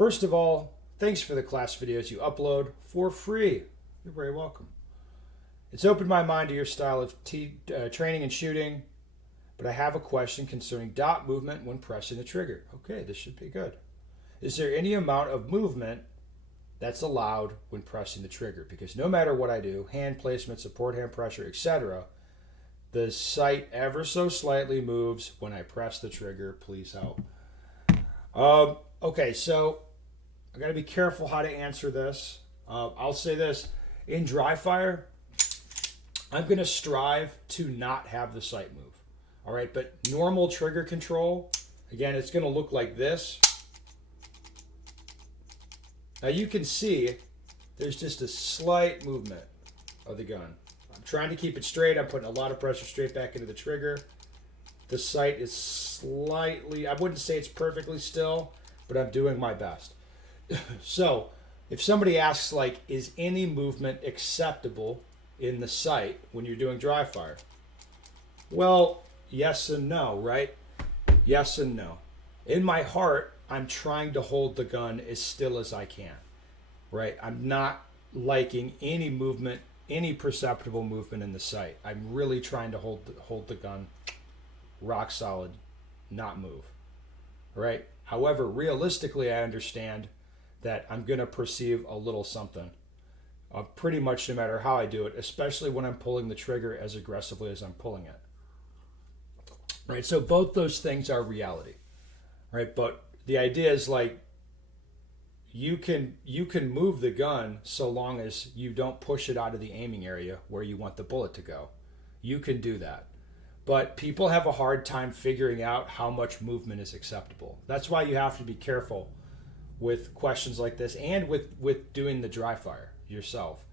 First of all, thanks for the class videos you upload for free. You're very welcome. It's opened my mind to your style of training and shooting, but I have a question concerning dot movement when pressing the trigger. Okay, this should be good. Is there any amount of movement that's allowed when pressing the trigger? Because no matter what I do, hand placement, support hand pressure, etc., the sight ever so slightly moves when I press the trigger. Please help. Okay, so I got to be careful how to answer this. I'll say this. In dry fire, I'm going to strive to not have the sight move. All right, but normal trigger control, again, it's going to look like this. Now you can see there's just a slight movement of the gun. I'm trying to keep it straight. I'm putting a lot of pressure straight back into the trigger. The sight is slightly, I wouldn't say it's perfectly still, but I'm doing my best. So if somebody asks, like, is any movement acceptable in the sight when you're doing dry fire? Well, yes and no, right? Yes and no. In my heart, I'm trying to hold the gun as still as I can, right? I'm not liking any movement, any perceptible movement in the sight. I'm really trying to hold the gun rock solid, not move, right? However, realistically, I understand that I'm going to perceive a little something pretty much no matter how I do it, especially when I'm pulling the trigger as aggressively as I'm pulling it. Right, so both those things are reality, right? But the idea is, like, you can move the gun so long as you don't push it out of the aiming area where you want the bullet to go. You can do that. But people have a hard time figuring out how much movement is acceptable. That's why you have to be careful with questions like this and with doing the dry fire yourself.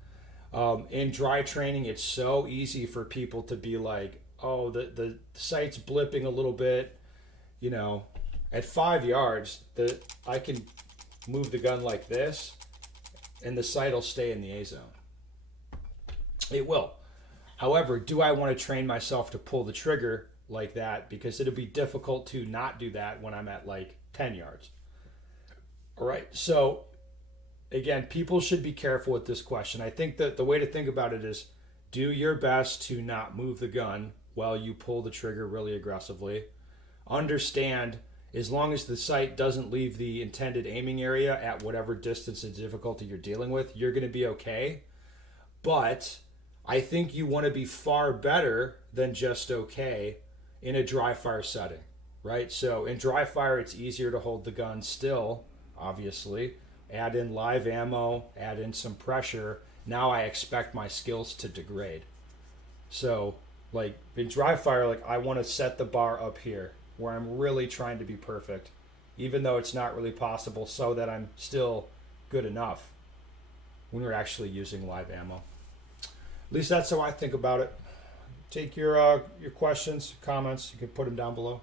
In dry training, it's so easy for people to be like, oh, the sight's blipping a little bit. You know, at 5 yards, I can move the gun like this, and the sight will stay in the A zone. It will. However, do I want to train myself to pull the trigger like that? Because it'll be difficult to not do that when I'm at like 10 yards. All right. So again, people should be careful with this question. I think that the way to think about it is do your best to not move the gun while you pull the trigger really aggressively. Understand, as long as the sight doesn't leave the intended aiming area at whatever distance and difficulty you're dealing with, you're going to be okay. But I think you want to be far better than just okay in a dry fire setting, right? So in dry fire, it's easier to hold the gun still, obviously. Add in live ammo, add in some pressure. Now I expect my skills to degrade. So, like, in dry fire, like, I want to set the bar up here where I'm really trying to be perfect, even though it's not really possible, so that I'm still good enough when we're actually using live ammo. At least that's how I think about it. Take your questions, comments. You can put them down below.